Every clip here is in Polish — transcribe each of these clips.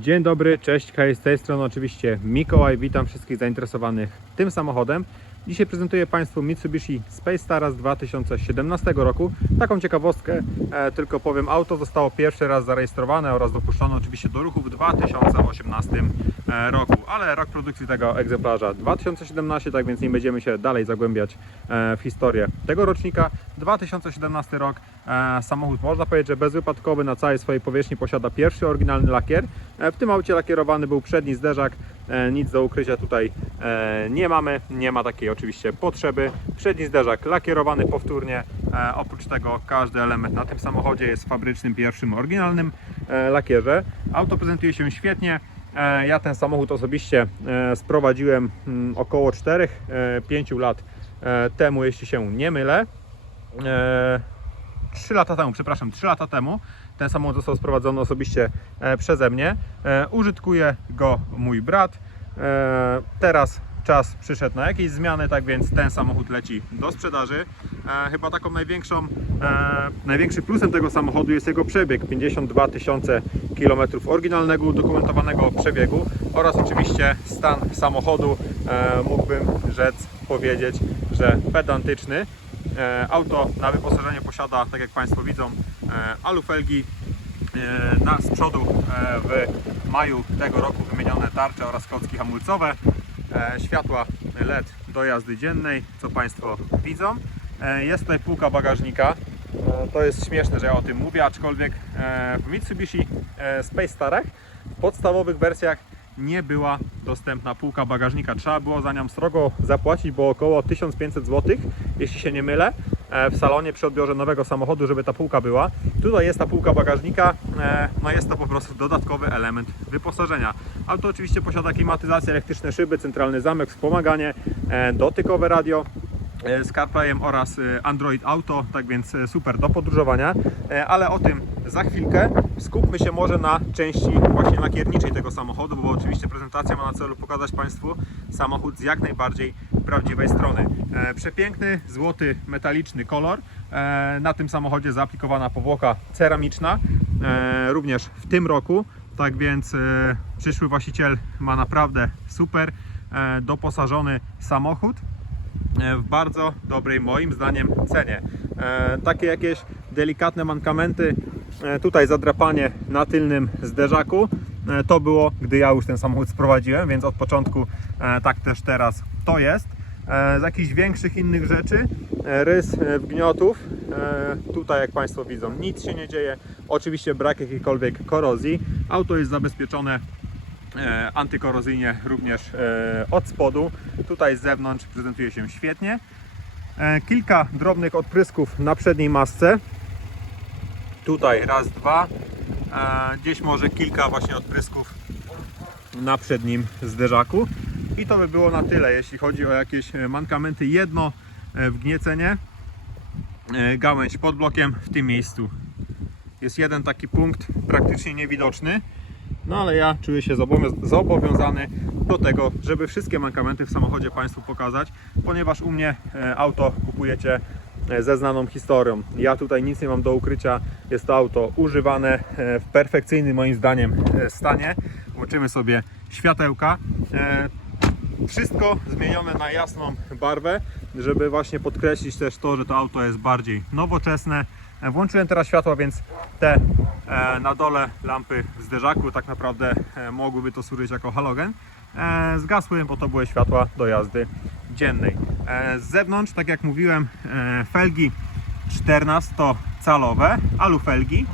Dzień dobry, cześć, hej, z tej strony oczywiście Mikołaj, witam wszystkich zainteresowanych tym samochodem. Dzisiaj prezentuję Państwu Mitsubishi Space Stara z 2017 roku. Taką ciekawostkę e, tylko powiem, auto zostało pierwszy raz zarejestrowane oraz dopuszczone oczywiście do ruchu w 2018 e, roku, ale rok produkcji tego egzemplarza 2017, tak więc nie będziemy się dalej zagłębiać e, w historię tego rocznika. 2017 rok, e, samochód można powiedzieć, że bezwypadkowy na całej swojej powierzchni posiada pierwszy oryginalny lakier. E, W tym aucie lakierowany był przedni zderzak, e, nic do ukrycia tutaj e, nie mamy, nie ma takiej oczywiście potrzeby. Przedni zderzak lakierowany powtórnie, e, oprócz tego każdy element na tym samochodzie jest w fabrycznym pierwszym oryginalnym e, lakierze. Auto prezentuje się świetnie. E, Ja ten samochód osobiście e, sprowadziłem mm, około 4-5 lat e, temu, jeśli się nie mylę. E, 3 lata temu, przepraszam, 3 lata temu ten samochód został sprowadzony osobiście przeze mnie. Użytkuje go mój brat. Teraz czas przyszedł na jakieś zmiany, tak więc ten samochód leci do sprzedaży. E, Chyba taką największą, e, największym plusem tego samochodu jest jego przebieg 52 tysiące kilometrów oryginalnego udokumentowanego przebiegu oraz oczywiście stan samochodu e, mógłbym rzec powiedzieć, że pedantyczny. E, Auto na wyposażenie posiada, tak jak Państwo widzą, e, alufelgi. E, Na, z przodu e, w maju tego roku wymienione tarcze oraz klocki hamulcowe. E, Światła LED do jazdy dziennej, co Państwo widzą. E, Jest tutaj półka bagażnika. E, To jest śmieszne, że ja o tym mówię, aczkolwiek w Mitsubishi Space Starach w podstawowych wersjach nie była dostępna półka bagażnika. Trzeba było za nią strogo zapłacić, bo około 1500 zł, jeśli się nie mylę, w salonie przy odbiorze nowego samochodu, żeby ta półka była. Tutaj jest ta półka bagażnika, e, no jest to po prostu dodatkowy element wyposażenia. Auto oczywiście posiada klimatyzację, elektryczne szyby, centralny zamek, wspomaganie, e, dotykowe radio, e, z CarPlayem oraz e, Android Auto, tak więc e, super do podróżowania, E, ale o tym za chwilkę. Skupmy się może na części właśnie lakierniczej tego samochodu, bo oczywiście prezentacja ma na celu pokazać Państwu samochód z jak najbardziej prawdziwej strony. E, Przepiękny, złoty, metaliczny kolor. E, Na tym samochodzie zaaplikowana powłoka ceramiczna, e, również w tym roku. Tak więc e, przyszły właściciel ma naprawdę super e, doposażony samochód e, w bardzo dobrej moim zdaniem cenie. E, Takie jakieś delikatne mankamenty, e, tutaj zadrapanie na tylnym zderzaku, e, to było gdy ja już ten samochód sprowadziłem, więc od początku e, tak też teraz to jest. E, Z jakichś większych innych rzeczy, e, rys e, wgniotów, e, tutaj jak Państwo widzą nic się nie dzieje, oczywiście brak jakiejkolwiek korozji, auto jest zabezpieczone e, antykorozyjnie również e, od spodu. Tutaj z zewnątrz prezentuje się świetnie. E, Kilka drobnych odprysków na przedniej masce. Tutaj raz, dwa. E, Gdzieś może kilka właśnie odprysków na przednim zderzaku. I to by było na tyle, jeśli chodzi o jakieś e, mankamenty. Jedno e, wgniecenie, e, gałęź pod blokiem w tym miejscu. Jest jeden taki punkt praktycznie niewidoczny. No ale ja czuję się zobowią- zobowiązany do tego, żeby wszystkie mankamenty w samochodzie Państwu pokazać, ponieważ u mnie e, auto kupujecie e, ze znaną historią. Ja tutaj nic nie mam do ukrycia. Jest to auto używane e, w perfekcyjnym moim zdaniem stanie. Łączymy sobie światełka. Wszystko zmienione na jasną barwę, żeby właśnie podkreślić też to, że to auto jest bardziej nowoczesne. Włączyłem teraz światła, więc te e, na dole lampy w zderzaku tak naprawdę e, mogłyby to służyć jako halogen. E, Zgasły, bo to były światła do jazdy dziennej. Z zewnątrz, tak jak mówiłem, felgi 14-calowe, alufelgi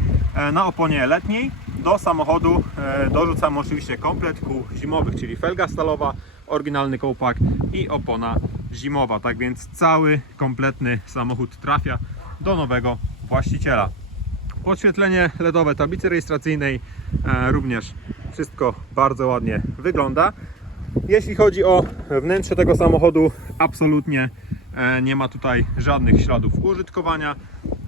na oponie letniej. Do samochodu dorzucam oczywiście komplet kół zimowych, czyli felga stalowa, oryginalny kołpak i opona zimowa. Tak więc cały kompletny samochód trafia do nowego właściciela. Podświetlenie LEDowe tablicy rejestracyjnej e, również wszystko bardzo ładnie wygląda. Jeśli chodzi o wnętrze tego samochodu, absolutnie e, nie ma tutaj żadnych śladów użytkowania.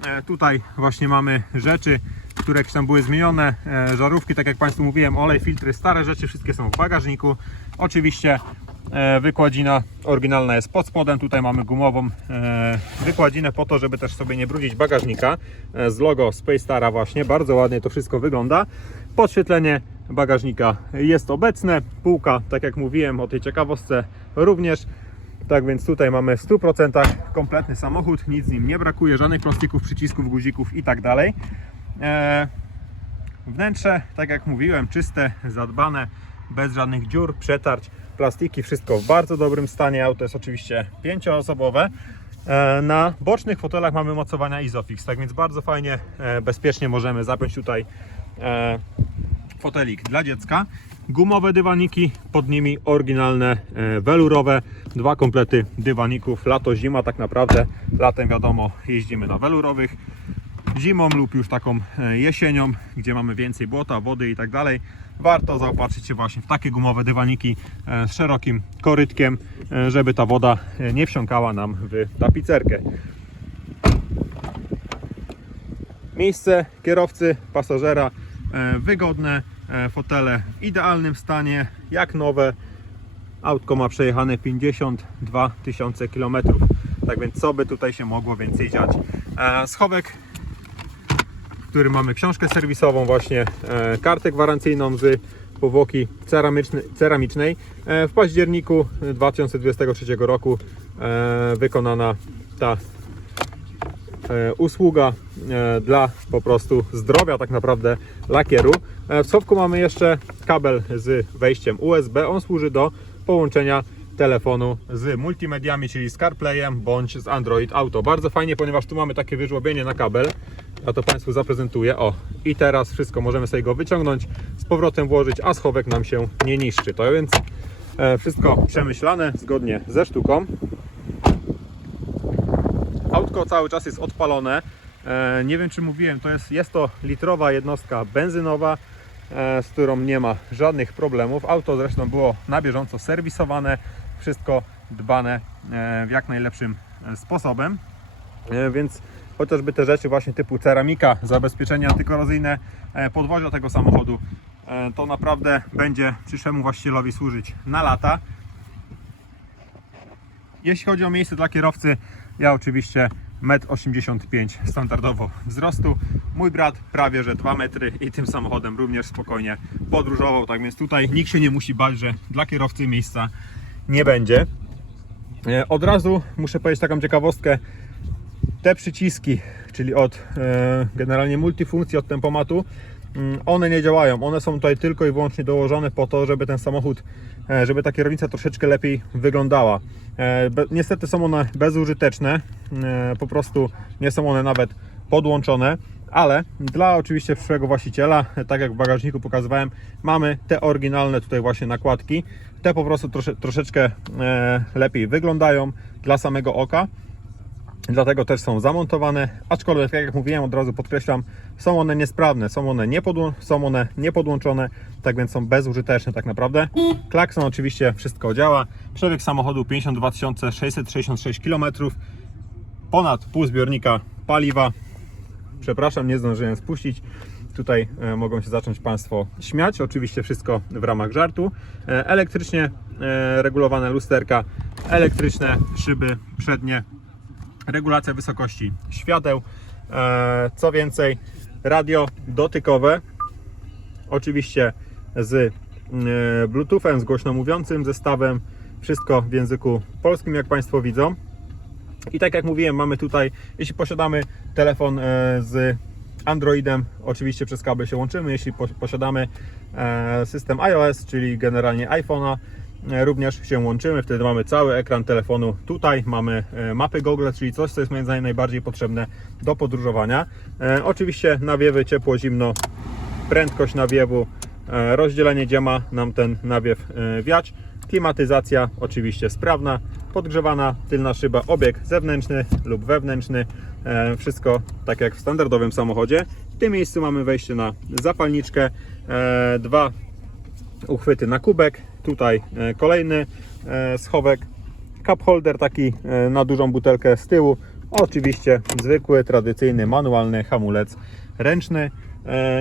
E, Tutaj właśnie mamy rzeczy, które jakieś tam były zmienione, żarówki, tak jak Państwu mówiłem, olej, filtry, stare rzeczy, wszystkie są w bagażniku. Oczywiście wykładzina oryginalna jest pod spodem, tutaj mamy gumową e, wykładzinę po to, żeby też sobie nie brudzić bagażnika e, z logo Space Stara właśnie, bardzo ładnie to wszystko wygląda. Podświetlenie bagażnika jest obecne. Półka, tak jak mówiłem o tej ciekawostce, również. Tak więc tutaj mamy w 100% kompletny samochód, nic z nim nie brakuje, żadnych plastików, przycisków, guzików i tak dalej. Wnętrze, tak jak mówiłem, czyste, zadbane, bez żadnych dziur, przetarć, plastiki, wszystko w bardzo dobrym stanie. Auto jest oczywiście pięcioosobowe. E, Na bocznych fotelach mamy mocowania Isofix, tak więc bardzo fajnie, e, bezpiecznie możemy zapiąć tutaj e, fotelik dla dziecka. Gumowe dywaniki, pod nimi oryginalne welurowe, dwa komplety dywaników, lato, zima tak naprawdę. Latem wiadomo jeździmy na welurowych, zimą lub już taką e, jesienią, gdzie mamy więcej błota, wody i tak dalej, warto zaopatrzyć się właśnie w takie gumowe dywaniki e, z szerokim korytkiem, e, żeby ta woda nie wsiąkała nam w tapicerkę. Miejsce kierowcy, pasażera wygodne, fotele w idealnym stanie, jak nowe. Autko ma przejechane 52 tysiące kilometrów. Tak więc co by tutaj się mogło więcej dziać? Schowek w którym mamy książkę serwisową, właśnie e, kartę gwarancyjną z powłoki ceramicznej. E, w październiku 2023 roku e, wykonana ta usługa dla po prostu zdrowia tak naprawdę lakieru. W schowku mamy jeszcze kabel z wejściem USB. On służy do połączenia telefonu z multimediami, czyli z CarPlayem bądź z Android Auto. Bardzo fajnie, ponieważ tu mamy takie wyżłobienie na kabel. Ja to Państwu zaprezentuję. O, i teraz wszystko możemy sobie go wyciągnąć, z powrotem włożyć, a schowek nam się nie niszczy. To więc e, wszystko przemyślane zgodnie ze sztuką. Autko cały czas jest odpalone. E, Nie wiem czy mówiłem, to jest, jest to litrowa jednostka benzynowa, e, z którą nie ma żadnych problemów. Auto zresztą było na bieżąco serwisowane, wszystko dbane w jak najlepszym sposobem. Więc chociażby te rzeczy właśnie typu ceramika, zabezpieczenie antykorozyjne e, podwozia tego samochodu, e, to naprawdę będzie przyszłemu właścicielowi służyć na lata. Jeśli chodzi o miejsce dla kierowcy, ja oczywiście 1,85 m standardowo wzrostu. Mój brat prawie że 2 metry i tym samochodem również spokojnie podróżował. Tak więc tutaj nikt się nie musi bać, że dla kierowcy miejsca nie będzie. E, Od razu muszę powiedzieć taką ciekawostkę. Te przyciski, czyli od e, generalnie multifunkcji od tempomatu, mm, one nie działają. One są tutaj tylko i wyłącznie dołożone po to, żeby ten samochód, e, żeby ta kierownica troszeczkę lepiej wyglądała. E, Niestety są one bezużyteczne, po prostu nie są one nawet podłączone, ale dla oczywiście przyszłego właściciela, tak jak w bagażniku pokazywałem, mamy te oryginalne tutaj właśnie nakładki. Te po prostu trosze, troszeczkę lepiej wyglądają dla samego oka. Dlatego też są zamontowane, aczkolwiek tak jak mówiłem, od razu podkreślam, są one niesprawne, są one, niepodło- są one niepodłączone, tak więc są bezużyteczne tak naprawdę. Klakson oczywiście wszystko działa. Przebieg samochodu 52 666 km, ponad pół zbiornika paliwa. Przepraszam, nie zdążyłem spuścić. Tutaj e, mogą się zacząć Państwo śmiać. Oczywiście wszystko w ramach żartu. E, elektrycznie e, regulowane lusterka, elektryczne szyby przednie, regulacja wysokości świateł. E, Co więcej, radio dotykowe, oczywiście z e, Bluetoothem, z głośno mówiącym zestawem. Wszystko w języku polskim, jak Państwo widzą. I tak jak mówiłem, mamy tutaj, jeśli posiadamy telefon e, z Androidem, oczywiście przez kabel się łączymy. Jeśli po- posiadamy system iOS, czyli generalnie iPhone'a, również się łączymy. Wtedy mamy cały ekran telefonu. Tutaj mamy e, mapy Google, czyli coś, co jest moim zdaniem najbardziej potrzebne do podróżowania. E, Oczywiście nawiewy ciepło-zimno, prędkość nawiewu, e, rozdzielenie, gdzie ma nam ten nawiew e, wiać. Klimatyzacja oczywiście sprawna, podgrzewana tylna szyba, obieg zewnętrzny lub wewnętrzny. E, Wszystko tak jak w standardowym samochodzie. W tym miejscu mamy wejście na zapalniczkę, e, dwa uchwyty na kubek, tutaj e, kolejny e, schowek, cup holder taki e, na dużą butelkę z tyłu, oczywiście zwykły, tradycyjny, manualny hamulec ręczny.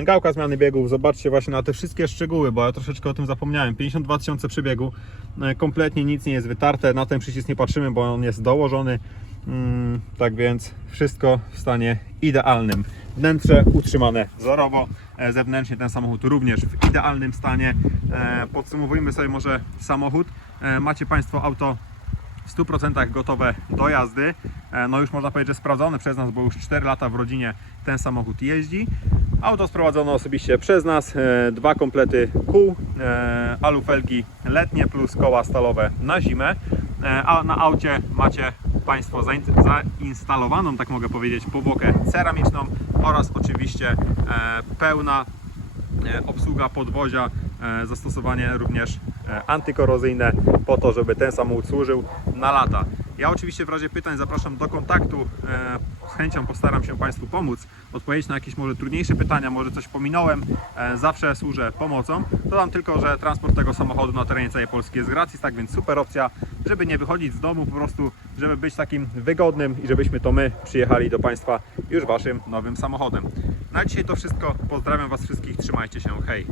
Gałka zmiany biegów, zobaczcie właśnie na te wszystkie szczegóły, bo ja troszeczkę o tym zapomniałem. 52 tysiące przebiegu, kompletnie nic nie jest wytarte, na ten przycisk nie patrzymy, bo on jest dołożony. Mm, Tak więc wszystko w stanie idealnym. Wnętrze utrzymane wzorowo, e, zewnętrznie ten samochód również w idealnym stanie. E, Podsumowujmy sobie może samochód. E, Macie Państwo auto w 100% gotowe do jazdy. No już można powiedzieć, że sprawdzone przez nas, bo już 4 lata w rodzinie ten samochód jeździ. Auto sprowadzono osobiście przez nas, dwa komplety kół, alufelgi letnie plus koła stalowe na zimę. E, A na aucie macie Państwo zain- zainstalowaną, tak mogę powiedzieć, powłokę ceramiczną oraz oczywiście e, pełna e, obsługa podwozia, zastosowanie również antykorozyjne po to, żeby ten samochód służył na lata. Ja oczywiście w razie pytań zapraszam do kontaktu. Z chęcią postaram się Państwu pomóc, odpowiedzieć na jakieś może trudniejsze pytania, może coś pominąłem. e, Zawsze służę pomocą. Dodam tylko, że transport tego samochodu na terenie całej Polski jest gratis, tak więc super opcja, żeby nie wychodzić z domu, po prostu, żeby być takim wygodnym i żebyśmy to my przyjechali do Państwa już Waszym nowym samochodem. Na dzisiaj to wszystko. Pozdrawiam Was wszystkich. Trzymajcie się. Hej!